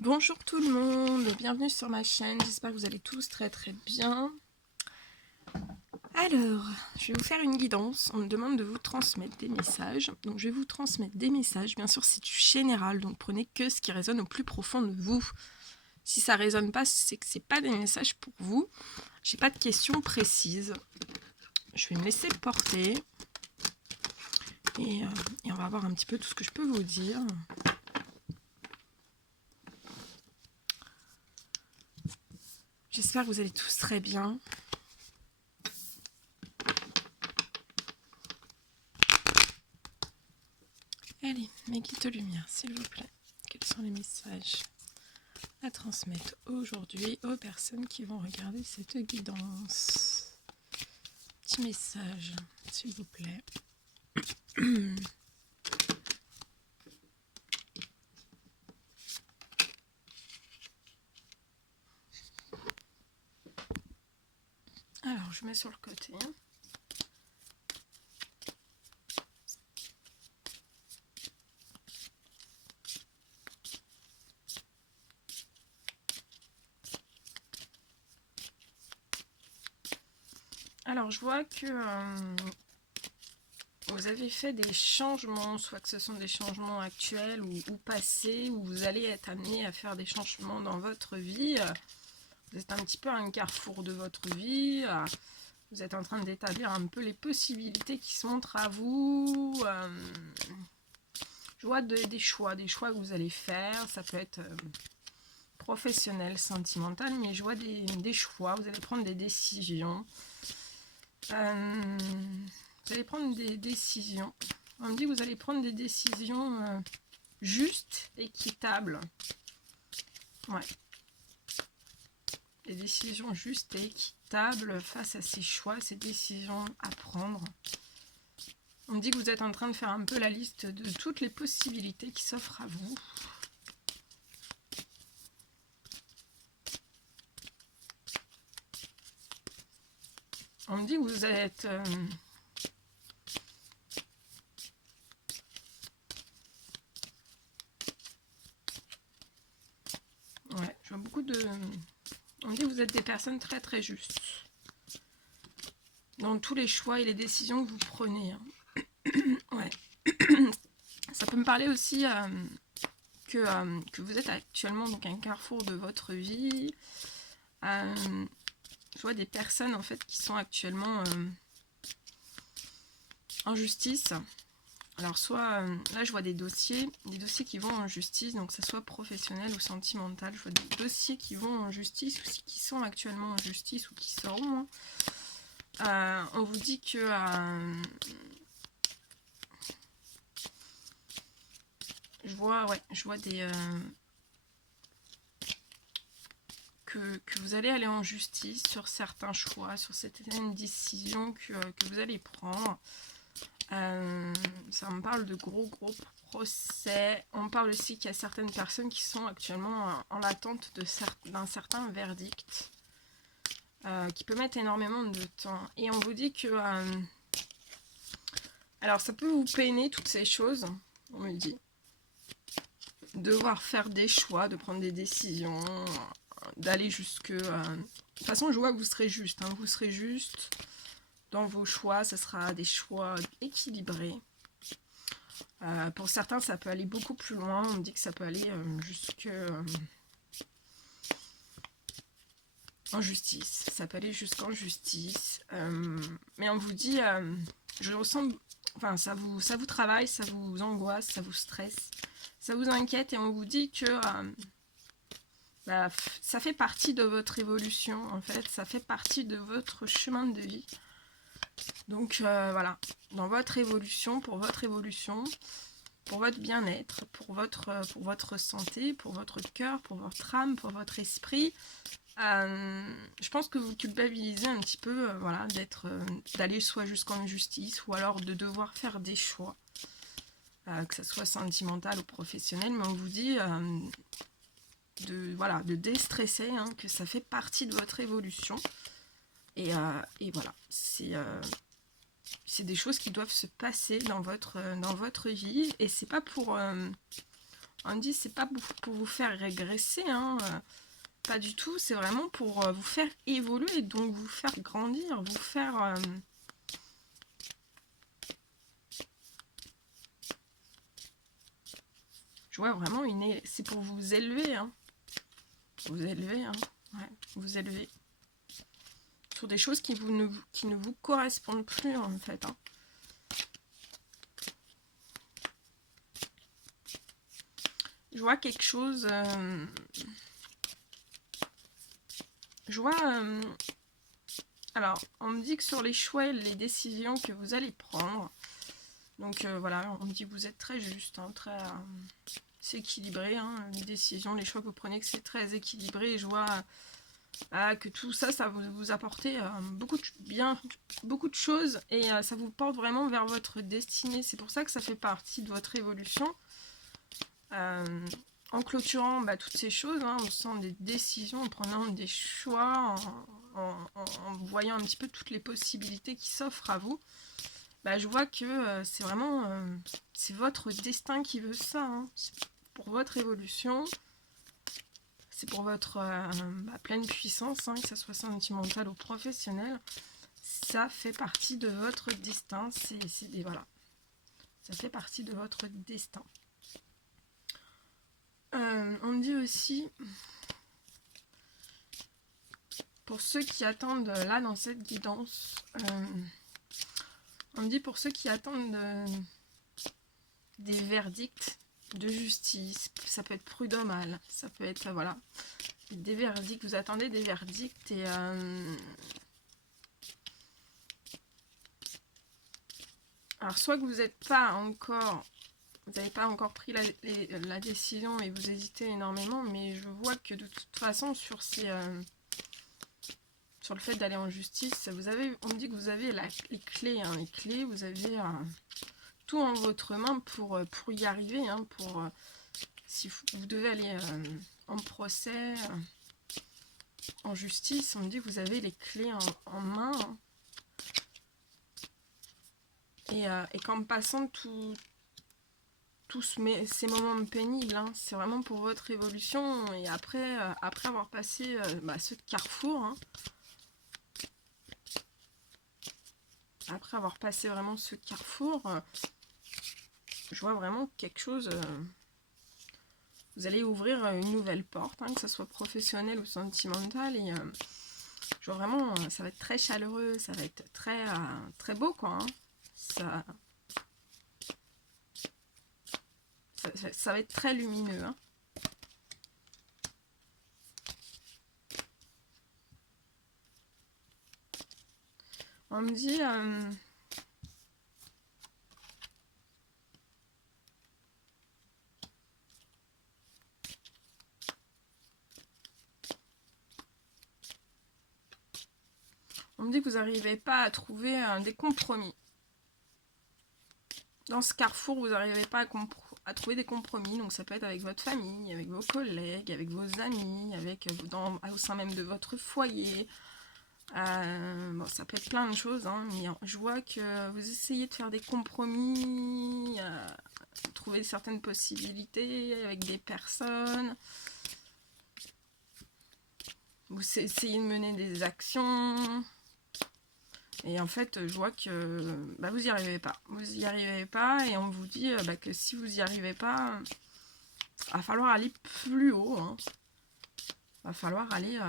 Bonjour tout le monde, bienvenue sur ma chaîne, j'espère que vous allez tous très bien. Alors, je vais vous faire une guidance, on me demande de vous transmettre des messages, donc je vais vous transmettre des messages, bien sûr c'est du général, donc prenez que ce qui résonne au plus profond de vous. Si ça résonne pas, c'est que c'est pas des messages pour vous, j'ai pas de questions précises. Je vais me laisser porter, et on va voir un petit peu tout ce que je peux vous dire. J'espère que vous allez tous très bien. Allez, mes guides lumière, s'il vous plaît. Quels sont les messages à transmettre aujourd'hui aux personnes qui vont regarder cette guidance? Petit message, s'il vous plaît. Alors, je mets sur le côté. Alors, je vois que vous avez fait des changements, soit que ce sont des changements actuels ou passés, où vous allez être amené à faire des changements dans votre vie. Vous êtes un petit peu à un carrefour de votre vie. Vous êtes en train d'établir un peu les possibilités qui se montrent à vous. Je vois des choix que vous allez faire. Ça peut être professionnel, sentimental, mais je vois des choix. Vous allez prendre des décisions. Vous allez prendre des décisions. On me dit que vous allez prendre des décisions justes, équitables. Ouais. Des décisions justes et équitables face à ces choix, ces décisions à prendre. On me dit que vous êtes en train de faire un peu la liste de toutes les possibilités qui s'offrent à vous. On me dit que vous êtes... ouais, je vois beaucoup de... On me dit que vous êtes des personnes très justes. Dans tous les choix et les décisions que vous prenez. Hein. Ouais. Ça peut me parler aussi que vous êtes actuellement donc un carrefour de votre vie. Je vois des personnes en fait qui sont actuellement en justice. Alors soit, là je vois des dossiers qui vont en justice, donc que ce soit professionnel ou sentimental. Je vois des dossiers qui vont en justice ou qui sont actuellement en justice ou qui seront. On vous dit que je vois des que vous allez aller en justice sur certains choix, sur certaines décisions que vous allez prendre. Ça me parle de gros procès. On me parle aussi qu'il y a certaines personnes qui sont actuellement en attente d'un certain verdict qui peut mettre énormément de temps. Et on vous dit que alors ça peut vous peiner toutes ces choses, on me dit. Devoir faire des choix, de prendre des décisions, d'aller jusque... de toute façon, je vois que vous serez juste. Hein, vous serez juste dans vos choix. Ce sera des choix équilibrés. Pour certains, ça peut aller beaucoup plus loin. On me dit que ça peut aller jusque... en justice. Ça peut aller jusqu'en justice. Mais on vous dit... je ressens... Enfin, ça vous travaille, ça vous angoisse, ça vous stresse. Ça vous inquiète et on vous dit que... ça fait partie de votre évolution en fait, ça fait partie de votre chemin de vie. Donc voilà, dans votre évolution, pour votre bien-être, pour votre santé, pour votre cœur, pour votre âme, pour votre esprit, je pense que vous culpabilisez un petit peu, voilà, d'aller soit jusqu'en justice ou alors de devoir faire des choix, que ce soit sentimental ou professionnel, mais on vous dit de déstresser, hein, que ça fait partie de votre évolution et voilà, c'est des choses qui doivent se passer dans votre vie et c'est pas pour On me dit c'est pas pour vous faire régresser, hein, pas du tout, c'est vraiment pour vous faire évoluer, donc vous faire grandir, vous faire... je vois vraiment c'est pour vous élever, hein. Vous élever, hein. Ouais, vous élever. Sur des choses qui ne vous correspondent plus, en fait, hein. Je vois quelque chose... je vois... alors, on me dit que sur les choix et les décisions que vous allez prendre, donc voilà, on me dit que vous êtes très juste, hein, très... c'est équilibré, hein, les décisions, les choix que vous prenez, que c'est très équilibré. Et je vois que tout ça, ça vous apporter beaucoup de bien, beaucoup de choses, et ça vous porte vraiment vers votre destinée. C'est pour ça que ça fait partie de votre évolution. En clôturant toutes ces choses, hein, en faisant des décisions, en prenant des choix, en voyant un petit peu toutes les possibilités qui s'offrent à vous, je vois que c'est vraiment c'est votre destin qui veut ça, hein. C'est pour votre évolution, c'est pour votre pleine puissance, hein, que ce soit sentimental ou professionnel. Ça fait partie de votre destin, voilà, ça fait partie de votre destin. On me dit aussi, pour ceux qui attendent, là dans cette guidance, on me dit pour ceux qui attendent des verdicts de justice, ça peut être prud'homal, ça peut être, voilà, des verdicts, vous attendez des verdicts, et alors soit que vous n'êtes pas encore... vous n'avez pas encore pris la décision et vous hésitez énormément, mais je vois que de toute façon, sur le fait d'aller en justice, on me dit que vous avez les clés, hein, vous avez tout en votre main pour y arriver, hein, si vous devez aller en procès, en justice, on me dit que vous avez les clés en main, hein. Et qu'en passant tous ces moments pénibles, hein, c'est vraiment pour votre évolution, et après avoir passé ce carrefour, hein, après avoir passé vraiment ce carrefour, je vois vraiment quelque chose, vous allez ouvrir une nouvelle porte, hein, que ce soit professionnel ou sentimental, et je vois vraiment, ça va être très chaleureux, ça va être très, très beau, quoi, hein. Ça va être très lumineux, hein. On me dit... on me dit que vous n'arrivez pas à trouver des compromis. Dans ce carrefour, vous n'arrivez pas à trouver des compromis. Donc ça peut être avec votre famille, avec vos collègues, avec vos amis, au sein même de votre foyer. Ça peut être plein de choses, hein, mais je vois que vous essayez de faire des compromis, trouver certaines possibilités avec des personnes. Vous essayez de mener des actions. Et en fait, je vois que vous n'y arrivez pas. Vous n'y arrivez pas, et on vous dit que si vous n'y arrivez pas, il va falloir aller plus haut, hein. Va falloir aller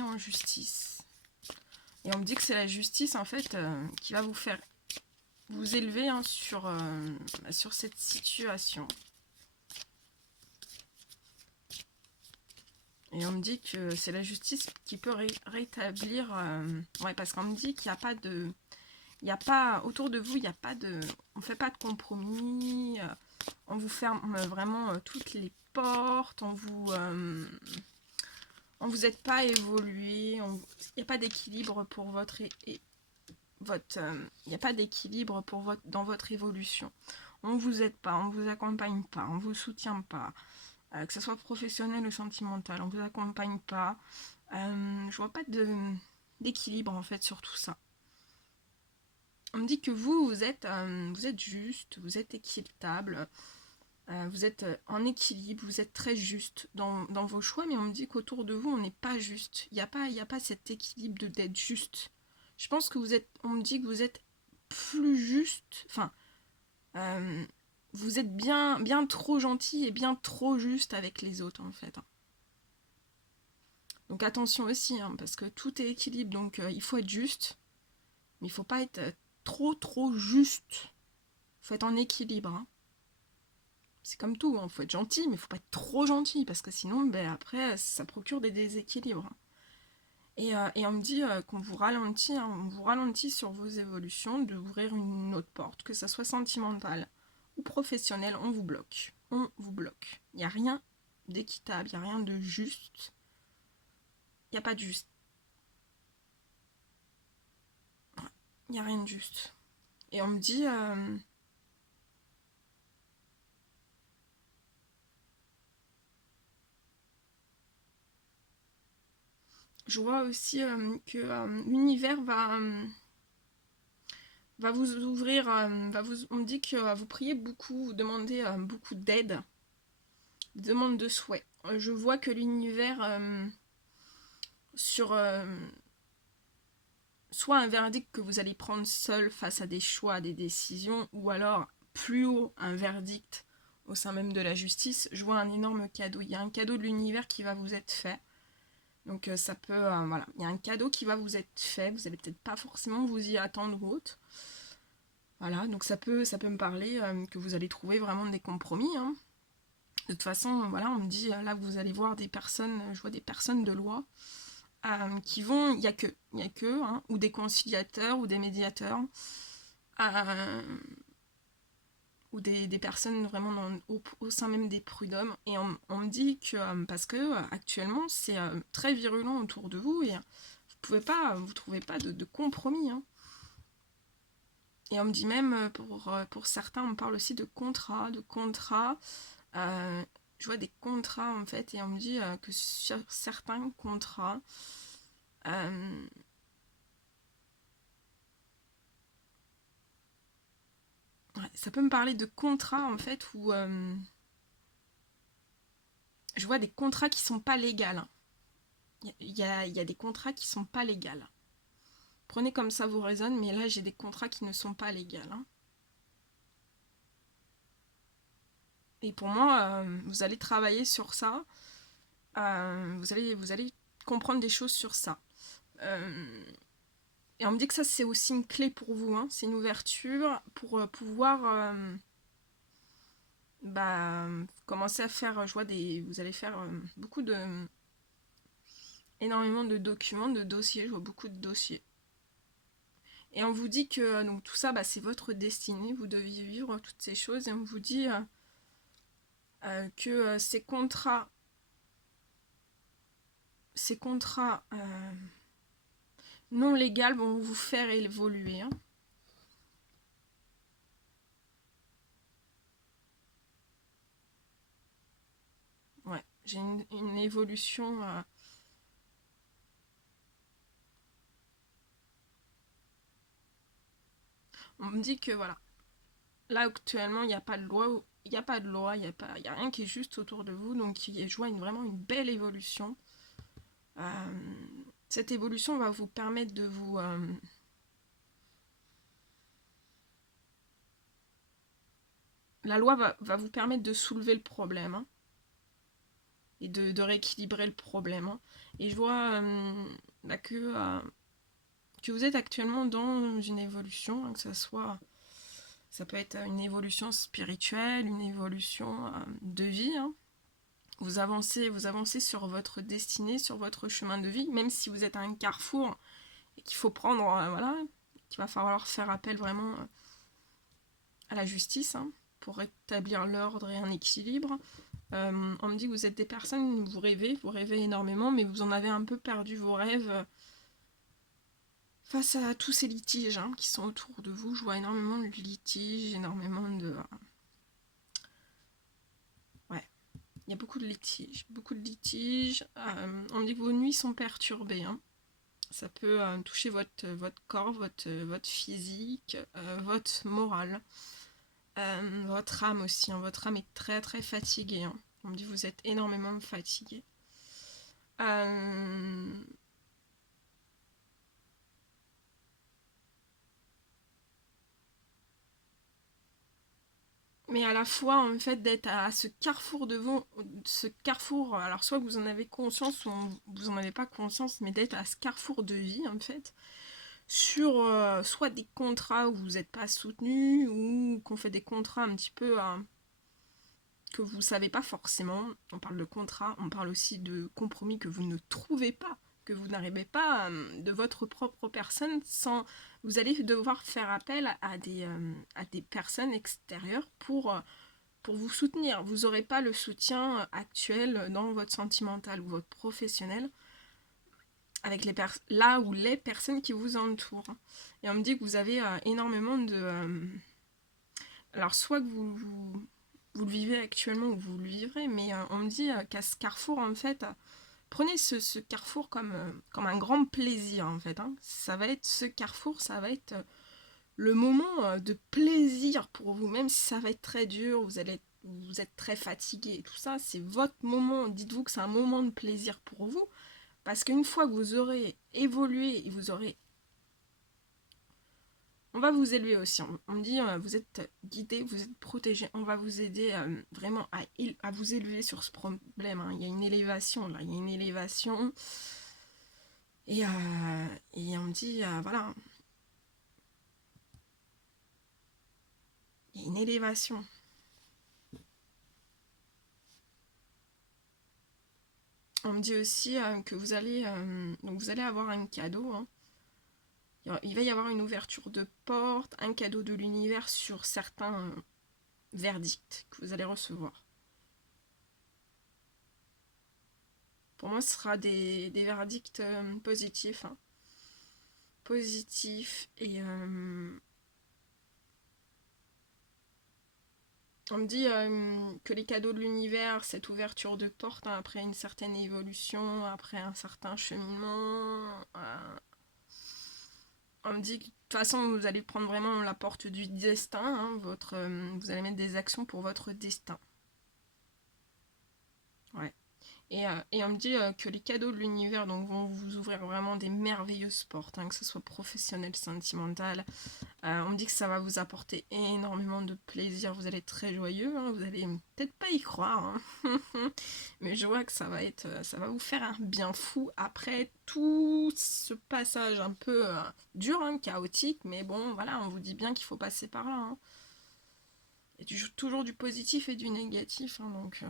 en justice. Et on me dit que c'est la justice, en fait, qui va vous faire vous élever, hein, sur cette situation. Et on me dit que c'est la justice qui peut rétablir... ouais, parce qu'on me dit qu'il n'y a pas de... autour de vous, il n'y a pas de... on ne fait pas de compromis. On vous ferme vraiment toutes les portes. On vous aide pas à évoluer. Il n'y a pas d'équilibre pour il n'y a pas d'équilibre dans votre évolution. On vous aide pas, on vous accompagne pas, on vous soutient pas. Que ce soit professionnel ou sentimental, on vous accompagne pas. Je vois pas d'équilibre, en fait, sur tout ça. On me dit que vous êtes juste, vous êtes équitable. Vous êtes en équilibre, vous êtes très juste dans vos choix, mais on me dit qu'autour de vous, on n'est pas juste. Il n'y a pas cet équilibre d'être juste. Je pense que on me dit que vous êtes plus juste, enfin, vous êtes bien trop gentil et bien trop juste avec les autres, en fait. Donc attention aussi, hein, parce que tout est équilibre, donc il faut être juste, mais il faut pas être trop juste. Il faut être en équilibre, hein. C'est comme tout, il faut être gentil, mais il faut pas être trop gentil, parce que sinon, après, ça procure des déséquilibres. Et on me dit qu'on vous ralentit, hein, on vous ralentit sur vos évolutions, d'ouvrir une autre porte, que ça soit sentimentale ou professionnelle, on vous bloque. On vous bloque. Il n'y a rien d'équitable, il n'y a rien de juste. Il n'y a pas de juste. Il n'y a rien de juste. Et on me dit... je vois aussi que l'univers va vous ouvrir, on me dit que vous priez beaucoup, vous demandez beaucoup d'aide, demande de souhait. Je vois que l'univers sur soit un verdict que vous allez prendre seul face à des choix, des décisions, ou alors plus haut un verdict au sein même de la justice. Je vois un énorme cadeau. Il y a un cadeau de l'univers qui va vous être fait. Donc ça peut, voilà, il y a un cadeau qui va vous être fait. Vous n'allez peut-être pas forcément vous y attendre ou autre. Voilà, donc ça peut me parler que vous allez trouver vraiment des compromis, hein. De toute façon, voilà, on me dit là vous allez voir des personnes, je vois des personnes de loi qui vont, il y a que, hein, ou des conciliateurs ou des médiateurs, ou des personnes vraiment au sein même des prud'hommes. Et on me dit que parce que actuellement c'est très virulent autour de vous et vous trouvez pas de compromis, hein. Et on me dit même, pour certains, on parle aussi de contrats. Je vois des contrats, en fait, et on me dit que sur certains contrats, euh, ouais, ça peut me parler de contrats, en fait, où je vois des contrats qui sont pas légaux, hein. Il y a des contrats qui sont pas légaux. Prenez comme ça vous résonne, mais là, j'ai des contrats qui ne sont pas légaux, hein. Et pour moi, vous allez travailler sur ça. Vous allez comprendre des choses sur ça. Et on me dit que ça, c'est aussi une clé pour vous, hein. C'est une ouverture pour pouvoir commencer à faire, vous allez faire beaucoup de... énormément de documents, de dossiers, je vois beaucoup de dossiers. Et on vous dit que donc, tout ça, c'est votre destinée, vous deviez vivre toutes ces choses, et on vous dit que ces contrats non légaux vont vous faire évoluer, hein. Ouais, j'ai une évolution. On me dit que voilà, là actuellement il n'y a pas de loi, il n'y a pas de loi, il y a rien qui est juste autour de vous, donc je vois vraiment une belle évolution. Cette évolution va vous permettre de vous la loi va vous permettre de soulever le problème, hein, et de rééquilibrer le problème, hein. Et je vois que vous êtes actuellement dans une évolution, hein, ça peut être une évolution spirituelle, une évolution de vie, hein. Vous avancez sur votre destinée, sur votre chemin de vie, même si vous êtes à un carrefour et qu'il faut prendre, voilà, qu'il va falloir faire appel vraiment à la justice, hein, pour rétablir l'ordre et un équilibre. On me dit que vous êtes des personnes, vous rêvez énormément, mais vous en avez un peu perdu vos rêves face à tous ces litiges, hein, qui sont autour de vous. Je vois énormément de litiges, énormément de... ouais, il y a beaucoup de litiges. On me dit que vos nuits sont perturbées, hein. Ça peut toucher votre corps, votre physique, votre morale. Votre âme aussi, hein. Votre âme est très très fatiguée, hein. On me dit que vous êtes énormément fatigué. Mais à la fois, en fait, d'être à ce carrefour ce carrefour, alors soit vous en avez conscience, ou vous en avez pas conscience, mais d'être à ce carrefour de vie, en fait, sur soit des contrats où vous n'êtes pas soutenu, ou qu'on fait des contrats un petit peu que vous ne savez pas forcément. On parle de contrat, on parle aussi de compromis que vous ne trouvez pas, que vous n'arrivez pas de votre propre personne sans... Vous allez devoir faire appel à des personnes extérieures pour vous soutenir. Vous n'aurez pas le soutien actuel dans votre sentimental ou votre professionnel avec là où les personnes qui vous entourent. Et on me dit que vous avez énormément de... alors soit que vous le vivez actuellement ou vous le vivrez, mais on me dit qu'à ce carrefour, en fait, prenez ce carrefour comme un grand plaisir, en fait. Hein. Ça va être ce carrefour, ça va être le moment de plaisir pour vous, même si ça va être très dur, vous êtes très fatigué et tout ça, c'est votre moment. Dites-vous que c'est un moment de plaisir pour vous, parce qu'une fois que vous aurez évolué et vous aurez... On va vous élever aussi. On me dit, vous êtes guidé, vous êtes protégé. On va vous aider vraiment à vous élever sur ce problème. Hein. Il y a une élévation là, il y a une élévation. Et on me dit, voilà, il y a une élévation. On me dit aussi que donc vous allez avoir un cadeau. Hein. Il va y avoir une ouverture de porte, un cadeau de l'univers sur certains verdicts que vous allez recevoir. Pour moi, ce sera des verdicts positifs. Hein. Positifs et on me dit que les cadeaux de l'univers, cette ouverture de porte, hein, après une certaine évolution, après un certain cheminement, on me dit que de toute façon vous allez prendre vraiment la porte du destin, hein, vous allez mettre des actions pour votre destin. Ouais. Et on me dit que les cadeaux de l'univers donc, vont vous ouvrir vraiment des merveilleuses portes, hein, que ce soit professionnel, sentimental. On me dit que ça va vous apporter énormément de plaisir, vous allez être très joyeux, hein, vous allez peut-être pas y croire, hein. Mais je vois que ça va vous faire un bien fou après tout ce passage un peu dur, hein, chaotique, mais bon, voilà, on vous dit bien qu'il faut passer par là. Hein. Il y a toujours du positif et du négatif, hein, donc...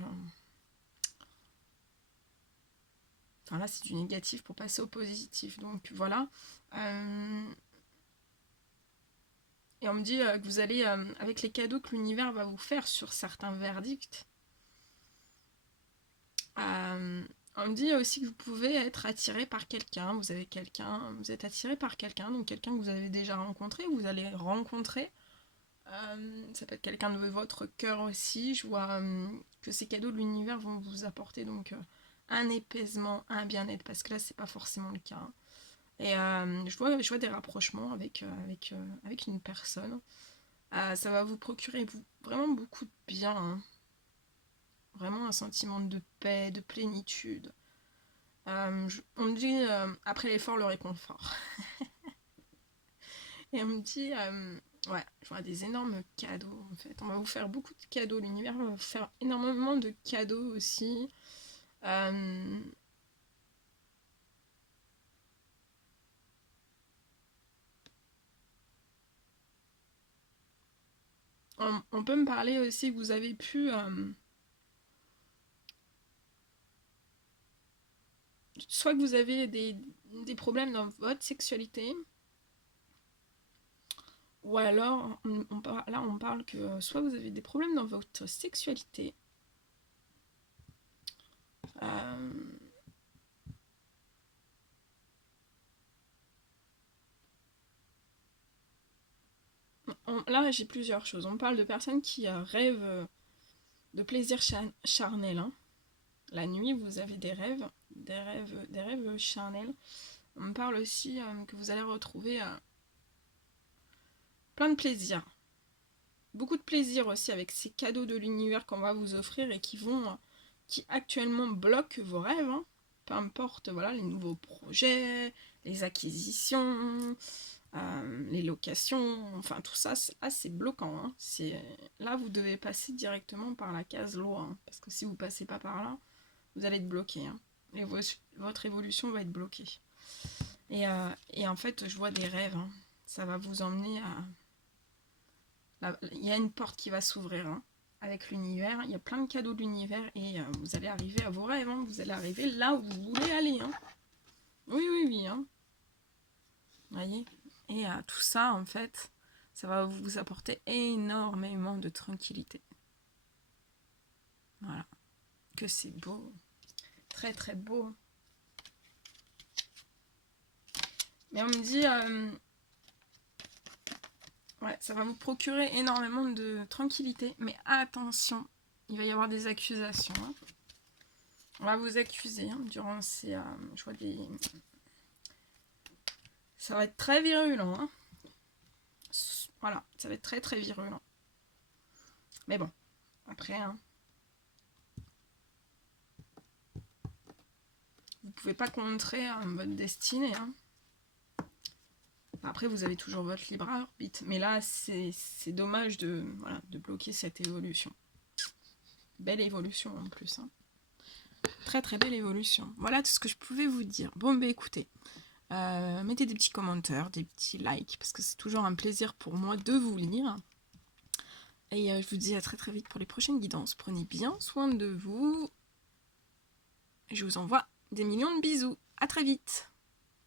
Enfin là, c'est du négatif pour passer au positif. Donc voilà. Et on me dit que vous allez, avec les cadeaux que l'univers va vous faire sur certains verdicts, on me dit aussi que vous pouvez être attiré par quelqu'un. Vous êtes attiré par quelqu'un, donc quelqu'un que vous avez déjà rencontré, ou vous allez rencontrer. Ça peut être quelqu'un de votre cœur aussi. Je vois que ces cadeaux de l'univers vont vous apporter donc un apaisement, un bien-être, parce que là, c'est pas forcément le cas. Et je vois des rapprochements avec une personne. Ça va vous procurer vraiment beaucoup de bien. Hein. Vraiment un sentiment de paix, de plénitude. On me dit, après l'effort, le réconfort. Et on me dit, ouais, je vois des énormes cadeaux en fait. On va vous faire beaucoup de cadeaux. L'univers va vous faire énormément de cadeaux aussi. Euh, on peut me parler aussi que vous avez pu... soit que vous avez des problèmes dans votre sexualité, ou alors, là on parle que soit vous avez des problèmes dans votre sexualité, euh, là j'ai plusieurs choses. On parle de personnes qui rêvent de plaisir charnel. Hein. La nuit, vous avez des rêves charnels. On me parle aussi que vous allez retrouver plein de plaisir. beaucoup de plaisir aussi avec ces cadeaux de l'univers qu'on va vous offrir et qui actuellement bloquent vos rêves, hein. Peu importe, voilà, les nouveaux projets, les acquisitions, les locations, enfin tout ça, c'est bloquant, hein. Là, vous devez passer directement par la case loi, hein, parce que si vous passez pas par là, vous allez être bloqué, hein. Votre évolution va être bloquée. Et en fait, je vois des rêves, hein. Ça va vous emmener il y a une porte qui va s'ouvrir, hein, avec l'univers. Il y a plein de cadeaux de l'univers et vous allez arriver à vos rêves, hein. Vous allez arriver là où vous voulez aller, hein. Oui, oui, oui, hein. Voyez. Et tout ça, en fait, ça va vous apporter énormément de tranquillité. Voilà. Que c'est beau. Très, très beau. Mais on me dit... ouais, ça va vous procurer énormément de tranquillité. Mais attention, il va y avoir des accusations, hein. On va vous accuser, hein, durant ces... je vois des... Ça va être très virulent, hein. Voilà, ça va être très très virulent. Mais bon, après, hein, vous pouvez pas contrer votre destinée, hein. Après, vous avez toujours votre libre arbitre. Mais là, c'est dommage de bloquer cette évolution. Belle évolution en plus, hein. Très très belle évolution. Voilà tout ce que je pouvais vous dire. Bon, bah écoutez, mettez des petits commentaires, des petits likes, parce que c'est toujours un plaisir pour moi de vous lire. Et je vous dis à très très vite pour les prochaines guidances. Prenez bien soin de vous. Je vous envoie des millions de bisous. À très vite.